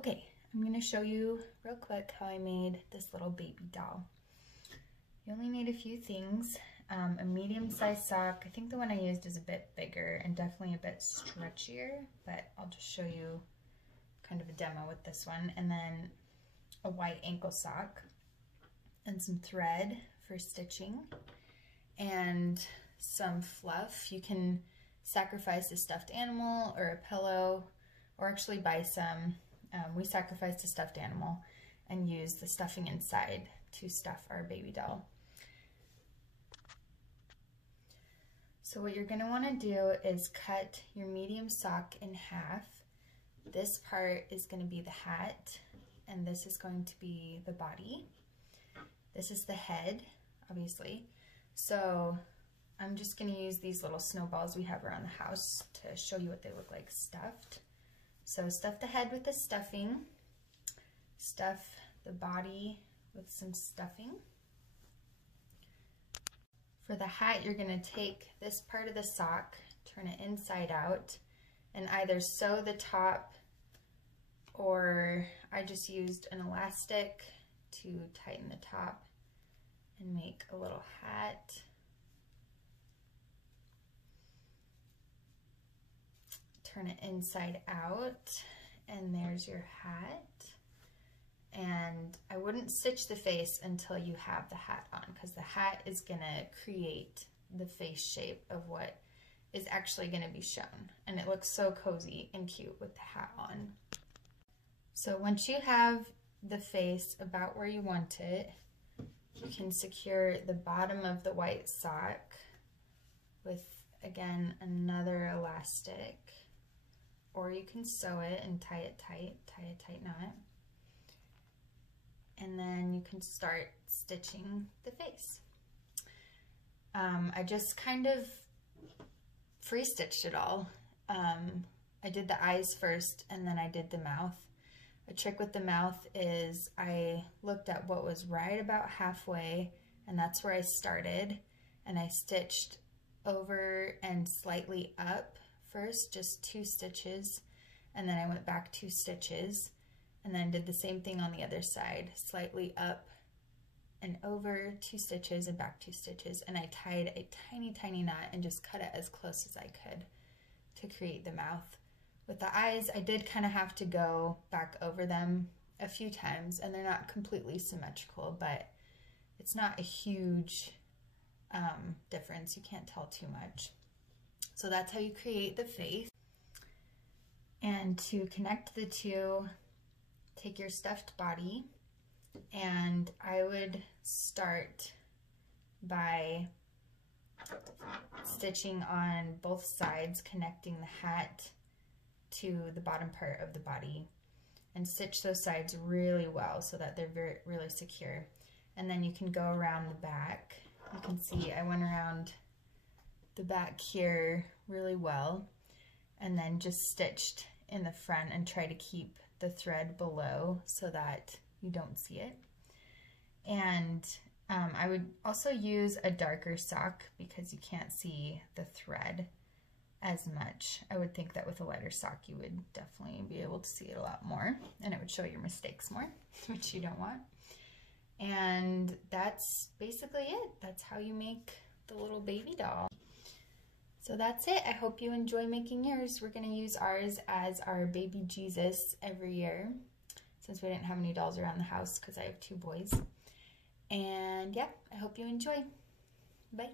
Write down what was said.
Okay, I'm going to show you real quick how I made this little baby doll. You only need a few things. A medium-sized sock. I think the one I used is a bit bigger and definitely a bit stretchier, but I'll just show you kind of a demo with this one. And then a white ankle sock and some thread for stitching and some fluff. You can sacrifice a stuffed animal or a pillow, or actually buy some. We sacrificed a stuffed animal and used the stuffing inside to stuff our baby doll. So what you're going to want to do is cut your medium sock in half. This part is going to be the hat, and this is going to be the body. This is the head, obviously. So I'm just going to use these little snowballs we have around the house to show you what they look like stuffed. So stuff the head with the stuffing, stuff the body with some stuffing. For the hat, you're going to take this part of the sock, turn it inside out, and either sew the top, or I just used an elastic to tighten the top and make a little hat. Turn it inside out, and there's your hat. And I wouldn't stitch the face until you have the hat on, because the hat is going to create the face shape of what is actually going to be shown. And it looks so cozy and cute with the hat on. So once you have the face about where you want it, you can secure the bottom of the white sock with, again, another elastic. Or you can sew it and tie a tight knot. And then you can start stitching the face. I just kind of free stitched it all. I did the eyes first, and then I did the mouth. A trick with the mouth is I looked at what was right about halfway, and that's where I started, and I stitched over and slightly up first, just 2 stitches, and then I went back 2 stitches, and then did the same thing on the other side, slightly up and over 2 stitches and back 2 stitches, and I tied a tiny knot and just cut it as close as I could to create the mouth. With the eyes, I did kind of have to go back over them a few times, and they're not completely symmetrical, but it's not a huge difference. You can't tell too much. So that's how you create the face. And to connect the two, take your stuffed body, and I would start by stitching on both sides, connecting the hat to the bottom part of the body, and stitch those sides really well so that they're really secure. And then you can go around the back. You can see I went around the back here really well, and then just stitched in the front and try to keep the thread below so that you don't see it. And I would also use a darker sock because you can't see the thread as much. I would think that with a lighter sock you would definitely be able to see it a lot more, and it would show your mistakes more, which you don't want. And that's basically it. That's how you make the little baby doll. So that's it. I hope you enjoy making yours. We're going to use ours as our baby Jesus every year, since we didn't have any dolls around the house because I have 2 boys. And yeah, I hope you enjoy. Bye.